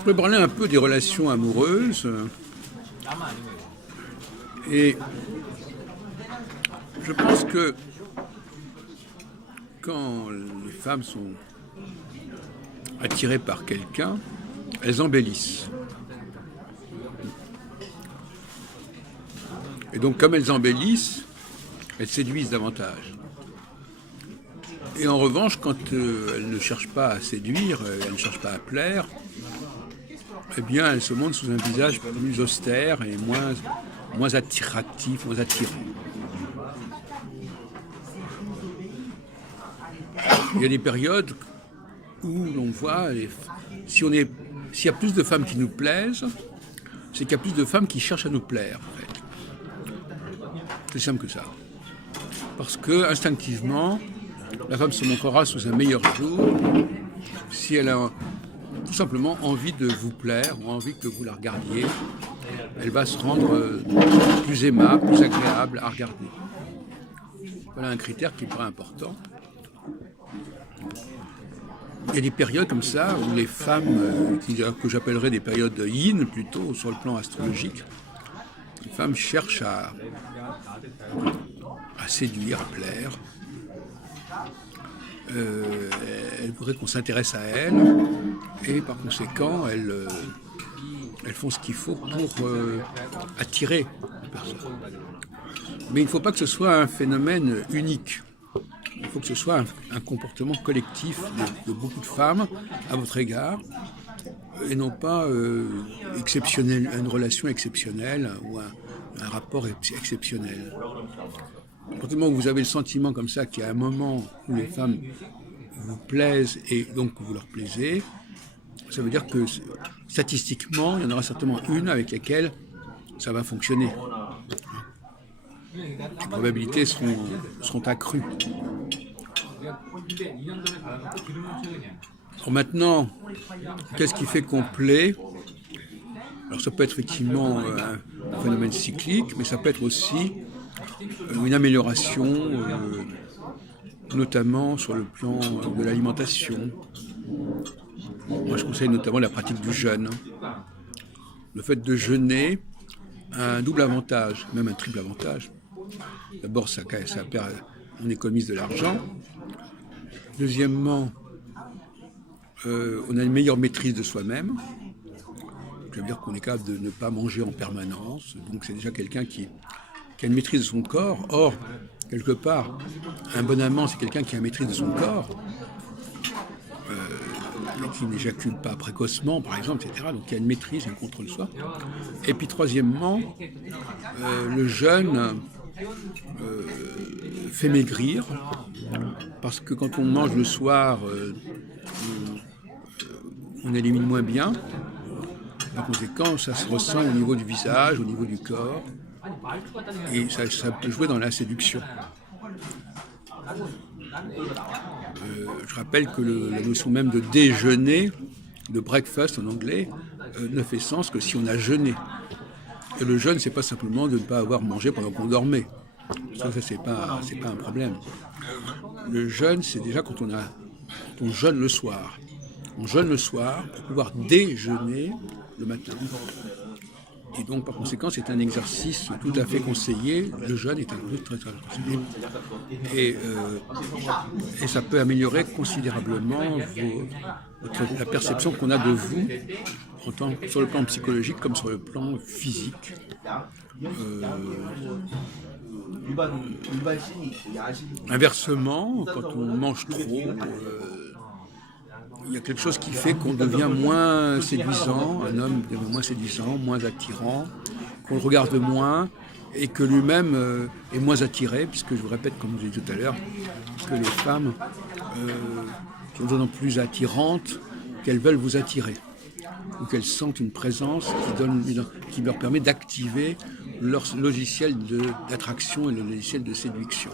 Je vais parler un peu des relations amoureuses. Et je pense que quand les femmes sont attirées par quelqu'un, elles embellissent. Et donc, comme elles embellissent, elles séduisent davantage. Et en revanche, quand elles ne cherchent pas à séduire, elles ne cherchent pas à plaire, eh bien, elles se montrent sous un visage plus austère et moins attractif, moins attirant. Il y a des périodes où l'on voit, s'il y a plus de femmes qui nous plaisent, c'est qu'il y a plus de femmes qui cherchent à nous plaire, en fait. C'est simple que ça. Parce que, instinctivement, la femme se montrera sous un meilleur jour si elle a tout simplement envie de vous plaire ou envie que vous la regardiez. Elle va se rendre plus aimable, plus agréable à regarder. Voilà un critère qui me paraît important. Il y a des périodes comme ça où les femmes, que j'appellerais des périodes yin plutôt, sur le plan astrologique, les femmes cherchent à séduire, à plaire. Elles voudraient qu'on s'intéresse à elles et par conséquent elles font ce qu'il faut pour attirer les personnes. Mais il ne faut pas que ce soit un phénomène unique. Il faut que ce soit un comportement collectif de beaucoup de femmes à votre égard et non pas exceptionnel, une relation exceptionnelle ou un rapport exceptionnel. À partir du moment où vous avez le sentiment comme ça qu'il y a un moment où les femmes vous plaisent et donc vous leur plaisez, ça veut dire que statistiquement, il y en aura certainement une avec laquelle ça va fonctionner. Les probabilités seront accrues. Alors maintenant, qu'est-ce qui fait qu'on plaît ? Alors ça peut être effectivement un phénomène cyclique, mais ça peut être aussi une amélioration, notamment sur le plan de l'alimentation. Moi, je conseille notamment la pratique du jeûne. Le fait de jeûner a un double avantage, même un triple avantage. D'abord, ça on économise de l'argent. Deuxièmement, on a une meilleure maîtrise de soi-même. Ça veut dire qu'on est capable de ne pas manger en permanence. Donc, c'est déjà quelqu'un qui a une maîtrise de son corps. Or, quelque part, un bon amant, c'est quelqu'un qui a une maîtrise de son corps, qui n'éjacule pas précocement, par exemple, etc. Donc, il y a une maîtrise, un contrôle de soi. Et puis, troisièmement, le jeûne fait maigrir, parce que quand on mange le soir, on élimine moins bien. Par conséquent, ça se ressent au niveau du visage, au niveau du corps. Et ça peut jouer dans la séduction. Je rappelle que la notion même de déjeuner, de breakfast en anglais, ne fait sens que si on a jeûné. Et le jeûne, c'est pas simplement de ne pas avoir mangé pendant qu'on dormait. Ça c'est pas un problème. Le jeûne, c'est déjà quand on jeûne le soir. On jeûne le soir pour pouvoir déjeuner le matin. Et donc, par conséquent, c'est un exercice tout à fait conseillé. Le jeûne est un exercice très, très conseillé. Et ça peut améliorer considérablement la perception qu'on a de vous, sur le plan psychologique comme sur le plan physique. Inversement, quand on mange trop, il y a quelque chose qui fait qu'on devient moins séduisant, un homme devient moins séduisant, moins attirant, qu'on le regarde moins et que lui-même est moins attiré, puisque je vous répète, comme je l'ai dit tout à l'heure, que les femmes sont de plus en plus attirantes qu'elles veulent vous attirer, ou qu'elles sentent une présence qui leur permet d'activer leur logiciel d'attraction et le logiciel de séduction.